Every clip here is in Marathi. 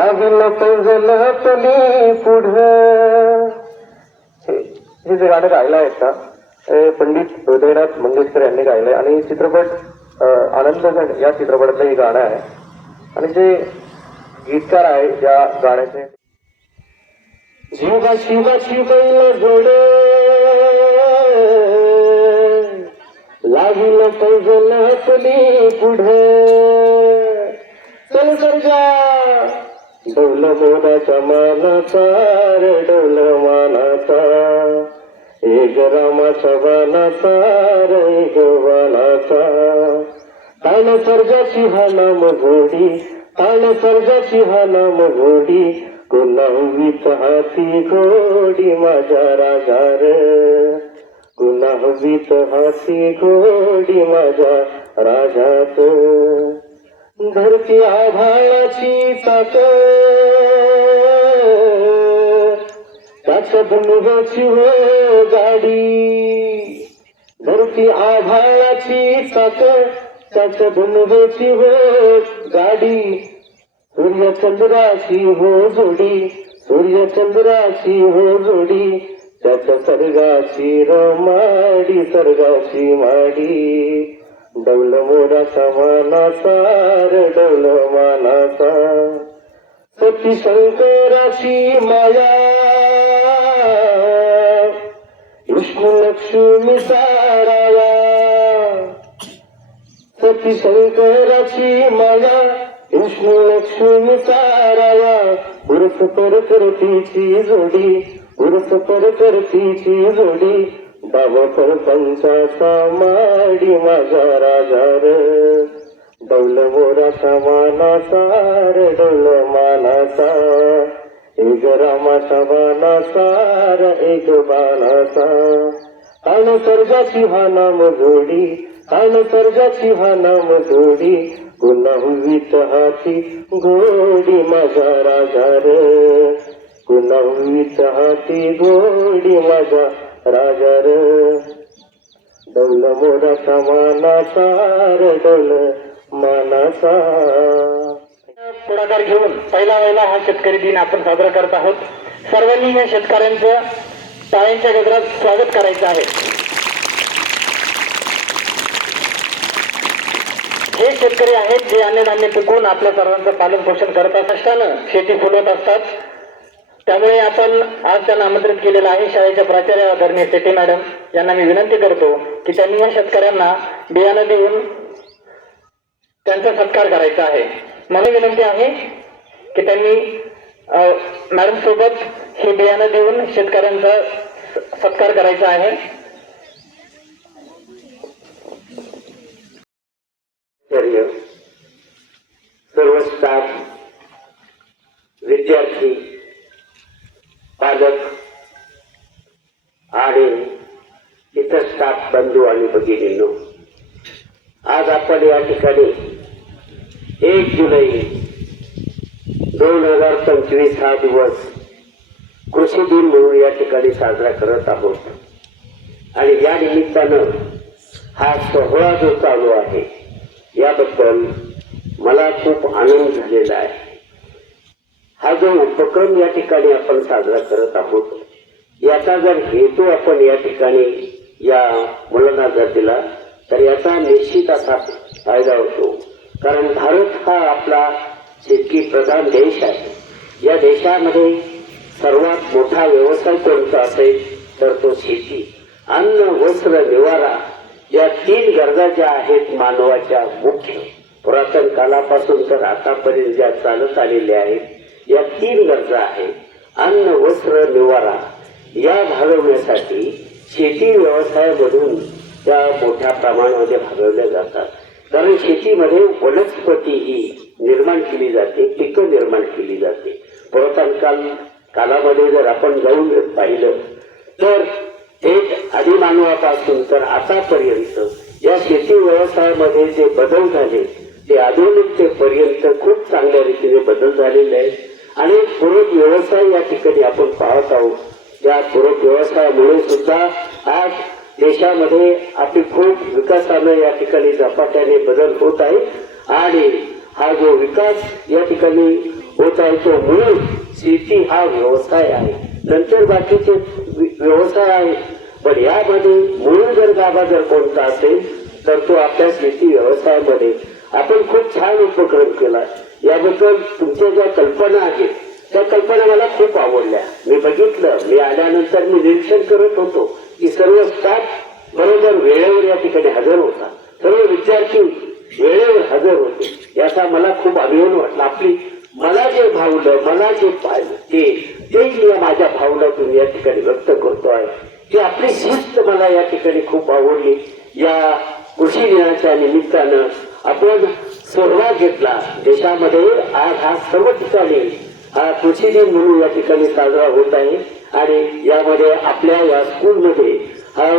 लागलं पैजल तली पुढ. हे जे गाणं गायलं आहे का हे पंडित हृदयनाथ मंगेशकर यांनी गायलंय. आणि चित्रपट अं, आनंदगण या चित्रपटातलं हे गाणं आहे. आणि जे गीतकार आहे या गाण्याचे जीवा शिवाची बैल घोड लागलं पैजलं तली पुढ. चल सर्जा. डौल मोदाच्या मानाचा रे डौल मानाचा एक रामाच्या बाणाचा रे एक बाणाचा ताण सर्जाची हा नाम घोडी ताण सर्जाची हा नाम घोडी गुन्हावीत हाती घोडी माझ्या राजा रे हाती घोडी माझ्या राजात. धरती आभाळाची चाक त्याच्यात मुगाची हो गाडी. धरती आभाळाची चाक त्याच्या मुगाची हो गाडी. सूर्यचंद्राची हो जोडी सूर्यचंद्राची हो जोडी त्याच्या सर्गाची रमाडी सर्गाची माडी. डौल मोराचा मानाचा डौल मानाचा. सती शंकराची माया. विष्णू लक्ष्मी साराया. सती शंकराची माया विष्णू लक्ष्मी साराया. उर्फ पर करतीची जोडी उर्फ पर करतीची जोडी. बाबा सरपंचाचा माडी माझा राजा रे. डौल मोराचा मानाचा रे डौल मानाचा. एक रामाचा बाणाचा र एक बाणाचा आण सर्जाची हा नाम जोडी आण सर्जाची हा नाम जोडी. गुन्हा हुवीत हाती गोडी माझा राजा रे. गुन्हा हुवीत हाती गोडी माझा राजा रे डौल मोराचा मानाचा रे मानाचा. पुढाकार घेऊन पहिला पहिला हा शेतकरी दिन आपण साजरा करत आहोत. सर्वांनी या शेतकऱ्यांचं टाळ्यांच्या गजरात स्वागत करायचं आहे. हे शेतकरी आहेत जे अन्नधान्य पिकवून आपल्या सर्वांचं पालन पोषण करत असताना शेती फुलवत असतात. त्यामुळे आपण आज त्यांना आमंत्रित केलेलं आहे. शाळेच्या प्राचार्य आदरणीय सेठी मॅडम यांना मी विनंती करतो की त्यांनी या शेतकऱ्यांना बियाणं देऊन त्यांचा सत्कार करायचा आहे. मला विनंती आहे की त्यांनी मॅडम सोबत हे बियाणं देऊन शेतकऱ्यांचा सत्कार करायचा आहे. सर्व स्टाफ बंधू लोक आज आपण या ठिकाणी एक जुलै दोन हजार पंचवीस हा दिवस कृषी दिन म्हणून या ठिकाणी साजरा करत आहोत. आणि या निमित्तानं हा सोहळा जो चालू आहे याबद्दल मला खूप आनंद झालेला आहे. हा जो उपक्रम या ठिकाणी आपण साजरा करत आहोत याचा जर हेतू आपण या ठिकाणी या मुलांना जर दिला तर याचा निश्चित असा फायदा होतो. कारण भारत हा आपला शेतकी प्रधान देश आहे. या देशामध्ये सर्वात मोठा व्यवसाय कोणता असेल तर तो शेती. अन्न वस्त्र निवारा या तीन गरजा ज्या आहेत मानवाच्या मुख्य. पुरातन कालापासून तर आतापर्यंत ज्या चालत आलेल्या आहेत या तीन गरजा आहेत. अन्न वस्त्र निवारा या भागवण्यासाठी शेती व्यवसायामधून त्या मोठ्या प्रमाणामध्ये भागवल्या जातात. कारण शेतीमध्ये वनस्पती ही निर्माण केली जाते पिकं निर्माण केली जाते. पुरातन काल कालामध्ये जर आपण जाऊन पाहिलं तर एक आदिमानवापासून तर आतापर्यंत या शेती व्यवसायामध्ये जे बदल झाले ते आधुनिकतेपर्यंत खूप चांगल्या रीतीने बदल झालेले आहेत. आणि पूरक व्यवसाय या ठिकाणी आपण पाहत आहोत. या पूरक व्यवसायामुळे सुद्धा आज देशामध्ये आपली खूप विकासानं या ठिकाणी झपाट्याने बदल होत आहे आणि हा जो विकास या ठिकाणी होत आहे तो मूळ शेती हा व्यवसाय आहे. नंतर बाकीचे व्यवसाय आहे पण यामध्ये मूळ जर गाभा जर कोणता असेल तर तो आपल्या शेती व्यवसायामध्ये आपण खूप छान उपक्रम केला. याबद्दल तुमच्या ज्या कल्पना आहेत त्या कल्पना मला खूप आवडल्या. मी बघितलं मी आल्यानंतर मी निरीक्षण करत होतो की सर्व स्टाफ बरोबर वेळेवर या ठिकाणी हजर होता. सर्व विद्यार्थी वेळेवर हजर होते. याचा मला खूप अभिमान वाटला. आपली मला जे भावलं मला जे पाहिलं ते ते मी या माझ्या भावनातून या ठिकाणी व्यक्त करतो आहे की आपली शिस्त मला या ठिकाणी खूप आवडली. या कृषी दिनाच्या निमित्तानं आपण सहभाग घेतला. देशामध्ये आज हा सर्व ठिकाणी हा सुशी दिन म्हणून या ठिकाणी साजरा होत आहे. आणि यामध्ये आपल्या या स्कूल मध्ये हा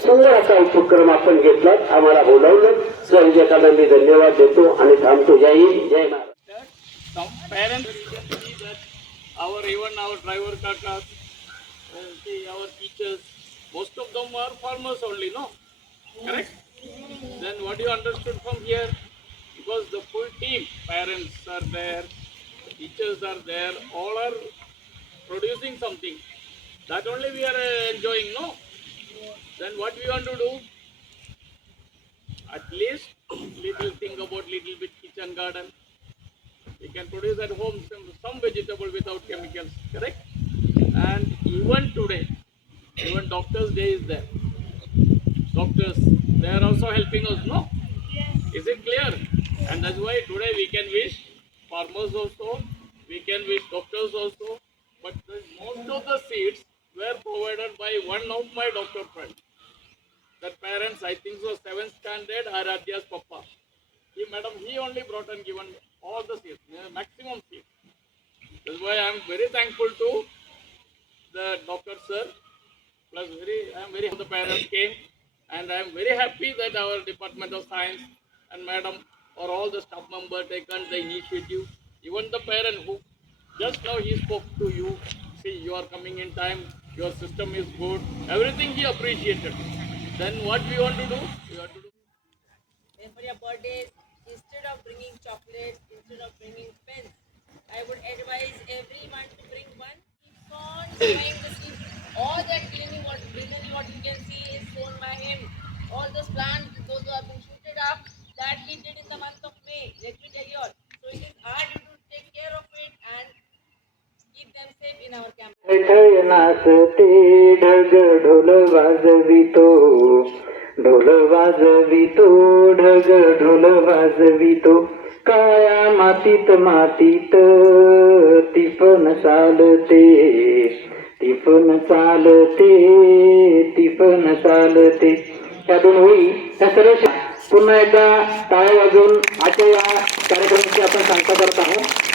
सुंदर असा उपक्रम आपण घेतला आम्हाला बोलावलं. स्वयंजेकाला मी धन्यवाद देतो आणि थांबतो. जय हिंद. जय महाराज आवर इवन आवर ड्रायव्हर काढतात most of the farmers only no correct देण what you understood from here because दुल team parents teachers are there, all are producing something. That only we are uh, enjoying, no? Then what we want to do? At least little think about little bit kitchen garden. We can produce at home some, some vegetable without chemicals, correct? And even today, even doctors' day is there. Doctors, they are also helping us, no? Yes. Is it clear? And that's why today we can wish farmers also, we can wish doctors also, but the, most of the seeds were provided by one of my doctor friends. The parents, I think so, seventh standard, Aradhya's papa. He, madam, he only brought and given all the seeds, uh, maximum seeds. That's why I am very thankful to the doctor sir. Plus, very I am very the parents came, and I am very happy that our Department of Science and madam or all the staff member taken the initiative. Even the parent who just now he spoke to you. See, you are coming in time. Your system is good. Everything he appreciated. Then what we want to do? We want to do. And for your birthdays, instead of bringing chocolates, instead of bringing pens, I would advise everyone to bring one. Keeps on नाचते ढग ढोल वाजवितो. ढोल वाजवितो ढग ढोल वाजवितो. काया मातीत मातीत तिफन चालते. तिफन चालते तिफन चालते. त्या दोन होई त्या सर्व पुन्हा एकदा टाळ्या वाजवून आजच्या या कार्यक्रमाची आपण सांगता करत आहोत.